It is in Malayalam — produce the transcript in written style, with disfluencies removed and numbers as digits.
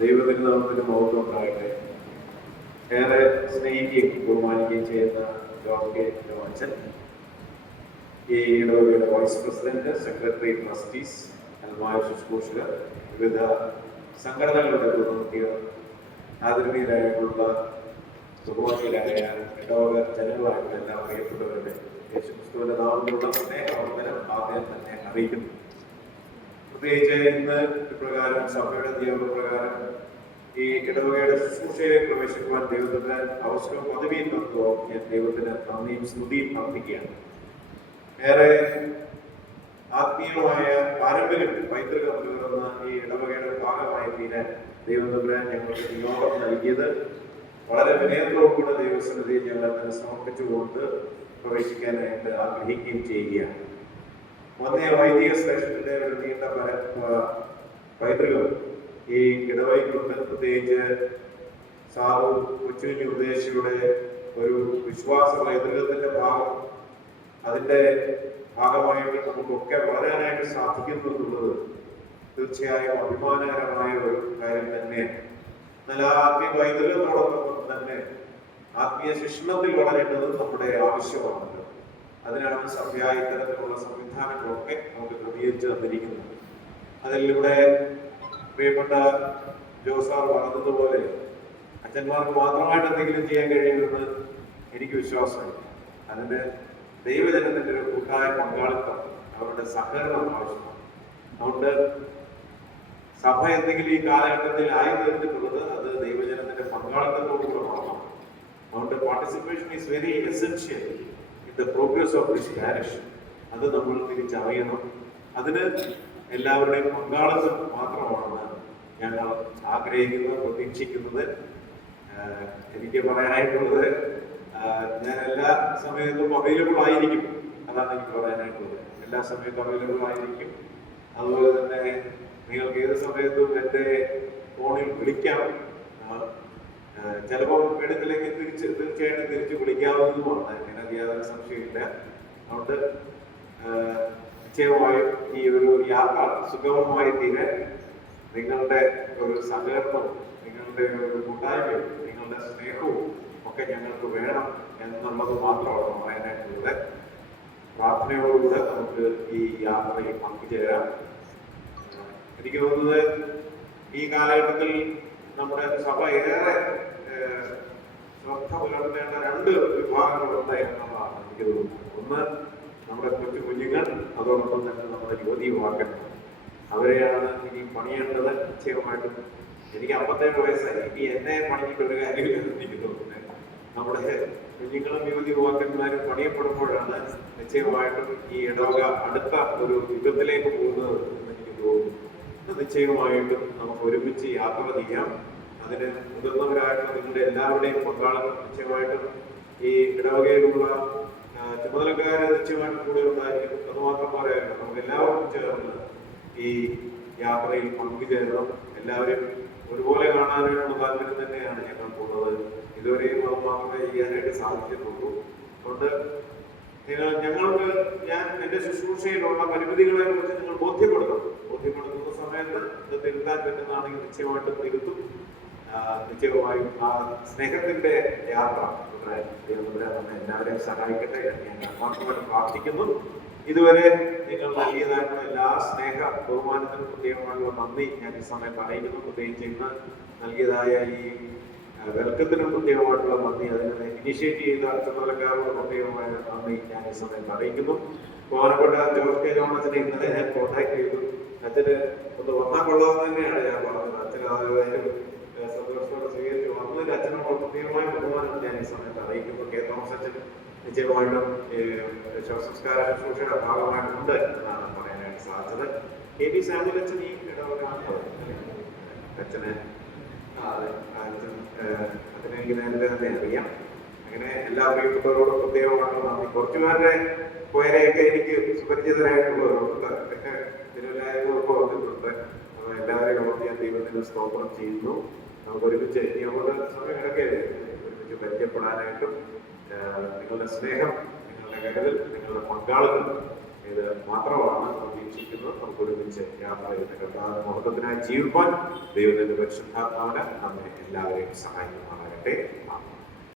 ദൈവത്തിന് നാമത്തിന് മഹത്വം ഉണ്ടാകട്ടെ. ഏറെ സ്നേഹിക്കുകയും ബഹുമാനിക്കുകയും ചെയ്യുന്ന ജോർജ് കെ അച്ഛൻ, ഈ ഇടവകയുടെ വൈസ് പ്രസിഡന്റ്, സെക്രട്ടറി, ട്രസ്റ്റീസ്, അൽമായ ശുശ്രൂഷകർ, വിവിധ സംഘടനകളുടെ പ്രതിനിധികൾ, ആദരണീയരായിട്ടുള്ള സുഹൃത്തുക്കളായ ഇടവക ജനങ്ങളായിട്ടുള്ള എല്ലാ പ്രിയപ്പെട്ടവരുടെ യേശുക്രിസ്തുവിന്റെ നാമത്തിലുള്ള സ്നേഹവന്ദനം ആദ്യം തന്നെ അറിയിക്കുന്നു. പ്രത്യേകിച്ച് ഇന്ന് ഇപ്രകാരം സഭയുടെ നിയമപ്രകാരം ഈ ഇടവകയുടെ ശുശ്രൂഷയെ പ്രവേശിക്കുവാൻ ദൈവത്തിന് അവസരം പദവിയും തന്നോ ഞാൻ ദൈവത്തിന് നന്ദിയും സ്തുതിയും അർപ്പിക്കുകയാണ്. ഏറെ ആത്മീയമായ പാരമ്പര്യം പൈതൃകം തീർന്ന ഈ ഇടവകയുടെ ഭാഗമായി തീരാൻ ദൈവത്തിന് ഞങ്ങൾക്ക് നിയോഗം നൽകിയത് വളരെ വിനയത്തോടുകൂടെ ദൈവസന്നിധിയിൽ ഞങ്ങൾ അതിനെ സമർപ്പിച്ചുകൊണ്ട് പ്രവേശിക്കാനായിട്ട് ആഗ്രഹിക്കുകയും ചെയ്യുകയാണ്. വന്യ വൈദിക ശ്രേഷ്ഠത്തിന്റെ ഒരു നീണ്ട പൈതൃകം ഈ ഇടവകയ്ക്കുണ്ട്. പ്രത്യേകിച്ച് സാധു കൊച്ചുകുഞ്ഞു ഉപദേശിയുടെ ഒരു വിശ്വാസ പൈതൃകത്തിന്റെ ഭാഗം, അതിന്റെ ഭാഗമായിട്ട് നമുക്കൊക്കെ വളരാനായിട്ട് സാധിക്കുന്നു എന്നുള്ളത് തീർച്ചയായും അഭിമാനകരമായ ഒരു കാര്യം തന്നെയാണ്. എന്നാൽ ആ ആത്മീയ പൈതൃകത്തോടൊപ്പം തന്നെ ആത്മീയ ശിക്ഷണത്തിൽ വളരേണ്ടത് നമ്മുടെ ആവശ്യമാണ്. അതിനാണ് സഭയായ ഇത്തരത്തിലുള്ള സംവിധാനങ്ങളൊക്കെ നമുക്ക് ക്രമീകരിച്ച് തന്നിരിക്കുന്നത്. അതിലൂടെ പ്രിയപ്പെട്ട ജോസാർ പറഞ്ഞതുപോലെ അച്ഛന്മാർക്ക് മാത്രമായിട്ട് എന്തെങ്കിലും ചെയ്യാൻ കഴിയുമെന്ന് എനിക്ക് വിശ്വാസമില്ല. അതിന് ദൈവജനത്തിന്റെ ഒരു കൂട്ടായ പങ്കാളിത്തം, അവരുടെ സഹകരണം ആവശ്യമാണ്. അതുകൊണ്ട് സഭ എന്തെങ്കിലും ഈ കാലഘട്ടത്തിൽ ആയി തീർന്നിട്ടുള്ളത് അത് ദൈവജനത്തിന്റെ പങ്കാളിത്തത്തോടുകൂടെ മാത്രമാണ്. അതുകൊണ്ട് participation is very essential the progress of this parish. അത് നമ്മൾ തിരിച്ചറിയണം. അതിന് എല്ലാവരുടെയും പങ്കാളിത്തം മാത്രമാണെന്ന് ഞങ്ങൾ ആഗ്രഹിക്കുന്നത്, പ്രതീക്ഷിക്കുന്നത്. എനിക്ക് പറയാനായിട്ടുള്ളത്, ഞാൻ എല്ലാ സമയത്തും അവൈലബിൾ ആയിരിക്കും. അതാണ് എനിക്ക് പറയാനായിട്ടുള്ളത്. എല്ലാ സമയത്തും അവൈലബിൾ ആയിരിക്കും. അതുപോലെ തന്നെ നിങ്ങൾക്ക് ഏത് സമയത്തും എൻ്റെ ഫോണിൽ വിളിക്കാം. ചിലപ്പോൾ എടുത്തില്ലെങ്കിൽ തീർച്ചയായിട്ടും തിരിച്ച് വിളിക്കാവുന്നതുമാണ്. എനിക്ക് യാതൊരു സംശയമില്ല. അതുകൊണ്ട് നിശ്ചയമായും ഈ ഒരു യാത്ര സുഗമമായി തീരെ നിങ്ങളുടെ ഒരു സഹകരണവും നിങ്ങളുടെ ഒരു കൂട്ടായ്മയും നിങ്ങളുടെ സ്നേഹവും ഒക്കെ ഞങ്ങൾക്ക് വേണം എന്നുള്ളത് മാത്രമാണ് പറയാനായിട്ടുള്ളത്. പ്രാർത്ഥനയോടുകൂടെ നമുക്ക് ഈ യാത്രയിൽ പങ്കുചേരാം. എനിക്ക് തോന്നുന്നത് ഈ കാലഘട്ടത്തിൽ നമ്മുടെ സഭ ഏറെ ശ്രദ്ധ പുലർത്തേണ്ട രണ്ട് വിഭാഗങ്ങളുണ്ട് എന്നുള്ളതാണ് എനിക്ക് തോന്നുന്നത്. ഒന്ന് നമ്മുടെ കൊച്ചു കുഞ്ഞുങ്ങൾ, അതോടൊപ്പം തന്നെ നമ്മുടെ യുവതി യുവാക്കൾ. അവരെയാണ് ഇനി പണിയേണ്ടത്. നിശ്ചയമായിട്ടും എനിക്ക് 57 വയസ്സായി. ഇനി എന്നെ പണിഞ്ഞിട്ടൊരു കാര്യമില്ലെന്ന് എനിക്ക് തോന്നുന്നത്. നമ്മുടെ കുഞ്ഞുങ്ങളും യുവതി യുവാക്കന്മാരും പണിയപ്പെടുമ്പോഴാണ് നിശ്ചയമായിട്ടും ഈ ഇടവക അടുത്ത ഒരു യുഗത്തിലേക്ക് പോകുന്നത് എന്ന് എനിക്ക് തോന്നുന്നു. നിശ്ചയമായിട്ടും നമുക്ക് ഒരുമിച്ച് യാത്ര ചെയ്യാം. അതിന് മുതിർന്നവരായിട്ടുള്ള നിങ്ങളുടെ എല്ലാവരുടെയും പങ്കാളിത്തം നിശ്ചയമായിട്ടും ഈ ഇടവകയിലുള്ള ചുമതലക്കാര് നിശ്ചയമായിട്ടും കൂടെ ഉണ്ടായിരിക്കും. അതുമാത്രം പറയാനുണ്ട്, നമുക്ക് എല്ലാവർക്കും ചേർന്ന് ഈ യാത്രയിൽ പങ്കുചേരണം. എല്ലാവരും ഒരുപോലെ കാണാനായിട്ടുള്ള താല്പര്യം തന്നെയാണ് ഞങ്ങൾ പോകുന്നത്. ഇതുവരെയും അത് മാത്രമേ ചെയ്യാനായിട്ട് സാധിച്ചിട്ടുള്ളൂ. അതുകൊണ്ട് ഞങ്ങൾക്ക് ഞാൻ എൻ്റെ ശുശ്രൂഷയിലുള്ള പരിമിതികളെ കുറിച്ച് നിങ്ങൾ ബോധ്യപ്പെടുത്തുന്ന സമയത്ത് ഇത് തിരുത്താൻ പറ്റുന്നതാണെങ്കിൽ നിശ്ചയമായിട്ടും തിരുത്തും. നിശ്ചയമായും ആ സ്നേഹത്തിന്റെ യാത്ര എല്ലാവരെയും സഹായിക്കട്ടെ ഞാൻ ആത്മാർത്ഥമായിട്ട് പ്രാർത്ഥിക്കുന്നു. ഇതുവരെ നിങ്ങൾ നൽകിയതായിട്ടുള്ള എല്ലാ സ്നേഹ ബഹുമാനത്തിനും പ്രത്യേകമായുള്ള നന്ദി ഞാൻ ഈ സമയത്ത് അറിയിക്കുന്നു. പ്രത്യേകിച്ച് ഇന്ന് നൽകിയതായ ഈ വെൽക്കത്തിനും പ്രത്യേകമായിട്ടുള്ള നന്ദി, അതിനെ ഇനിഷ്യേറ്റ് ചെയ്ത ചുമതലക്കാരോട് പ്രത്യേകമായ നന്ദി ഞാൻ ഈ സമയത്ത് അറിയിക്കുന്നു. ബഹുമാനപ്പെട്ട ജോർജ് കെ ജോണസിനെ ഇന്നലെ ഞാൻ കോൺടാക്ട് ചെയ്തു. അച്ഛന് ഒന്ന് വന്നാൽ കൊള്ളാമെന്ന് തന്നെയാണ് ഞാൻ പറഞ്ഞത്. അച്ഛന് അതായത് സന്തോഷത്തോടെ സ്വീകരിച്ച് വന്നതിൽ അച്ഛനോട് പ്രത്യേകമായ ബഹുമാനം ഞാൻ ഈ സമയത്ത് അറിയിക്കുന്നു. കെ തോമസ് അച്ഛൻ നിശ്ചയമായിട്ടും ശവസംസ്കാര ശുശ്രൂഷയുടെ ഭാഗമായിട്ടുണ്ട് എന്നാണ് പറയാനായിട്ട് സാധിച്ചത്. കെ പി സാമുൽ അച്ഛൻ ഈ ഇടവകാണ് അച്ഛനെ അതിനെനിക്ക് നേരത്തെ തന്നെ അറിയാം. അങ്ങനെ എല്ലാ പ്രിയപ്പെട്ടവരോടും പ്രത്യേകമായിട്ടുള്ള നന്ദി. കുറച്ചുപേരുടെ പേരെയൊക്കെ എനിക്ക് സുപരിചിതരായിട്ടുള്ളവരുണ്ട്, തിരുവല്ലായ്മൊക്കെ വന്നിട്ടുണ്ട്. അപ്പോൾ എല്ലാവരെയും ഓർത്ത് ഞാൻ ദൈവത്തിന് സ്തോത്രം ചെയ്യുന്നു. നമുക്ക് ഒരുമിച്ച് ഇനി അങ്ങോട്ട് സമയം കിടക്കുകയല്ലേ, ഒരുമിച്ച് പരിചയപ്പെടാനായിട്ടും നിങ്ങളുടെ സ്നേഹം, നിങ്ങളുടെ കരുതൽ, നിങ്ങളുടെ പങ്കാളിത്തം ഇത് മാത്രമാണ് നമുക്ക് പ്രതീക്ഷിക്കുന്നു. നമുക്ക് ഒരുമിച്ച് യാത്ര ചെയ്യുന്ന കർത്താവിന്റെ മഹത്വത്തിനായി ജീവിക്കാൻ ദൈവത്തിന്റെ പരിശുദ്ധാത്മാവിന് നമ്മെ എല്ലാവരെയും സഹായിക്കുമാറാകട്ടെ.